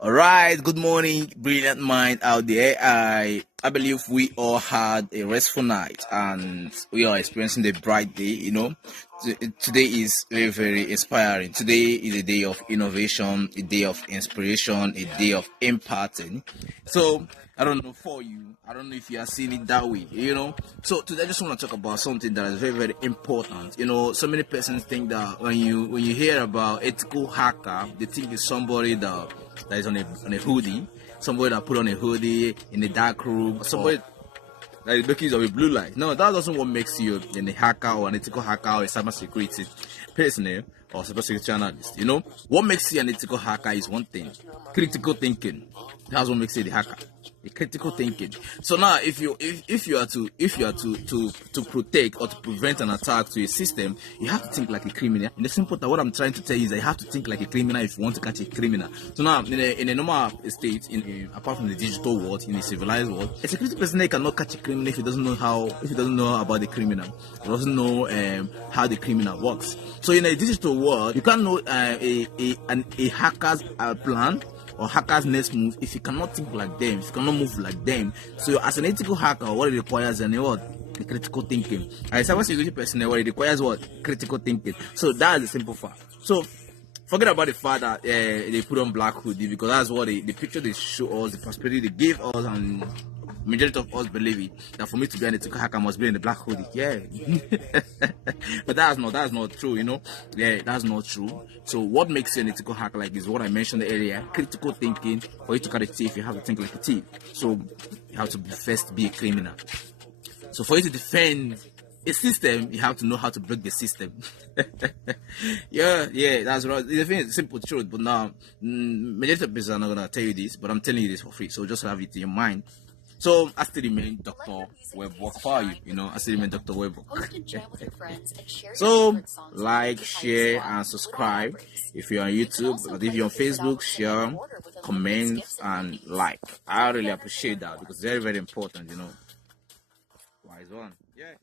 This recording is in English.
All right, good morning, brilliant mind out there. I believe we all had a restful night and we are experiencing a bright day. Today is very, very inspiring. Today is a day of innovation, a day of inspiration, a day of imparting. So I don't know for you. I don't know if you are seeing it that way. So today I just want to talk about something that is very, very important. So many persons think that when you hear about ethical hacker, they think it's somebody that is on a hoodie, somebody that put on a hoodie in a dark room, somebody that is making use of a blue light. No, that doesn't what makes you a hacker or an ethical hacker or a cybersecurity person or cybersecurity analyst. What makes you an ethical hacker is one thing: critical thinking. That's what makes you the hacker. A critical thinking. So now, if you are to protect or to prevent an attack to a system, you have to think like a criminal. In the simple that what I'm trying to tell you is that you have to think like a criminal if you want to catch a criminal. So now, in a normal state, apart from the digital world, in a civilized world, a security person cannot catch a criminal if he doesn't know about the criminal, he doesn't know how the criminal works. So in a digital world, you can't know a hacker's plan or hacker's next move if you cannot think like them, if you cannot move like them. So as an ethical hacker, what it requires is a critical thinking. As a cybersecurity person, what it requires critical thinking. So that's the simple fact. So forget about the fact that they put on black hoodie, because that's what the picture they show us, the prosperity they give us, and majority of us believe it, that for me to be an ethical hacker I must be in the black hoodie. Yeah. But that's not true, Yeah, that's not true. So what makes you an ethical hacker like is what I mentioned earlier: critical thinking. For you to catch a thief, you have to think like a thief. So you have to first be a criminal. So for you to defend a system, you have to know how to break the system. yeah, that's right. It's a simple truth, but now majority of people are not gonna tell you this, but I'm telling you this for free. So just have it in your mind. So I still remain Dr. Webwork for you. I still remain Dr. Webwork. So like, share, and subscribe if you're on YouTube. But if you're on Facebook, share, comment, and like. I really appreciate that because it's very, very important. Wise one. Yeah.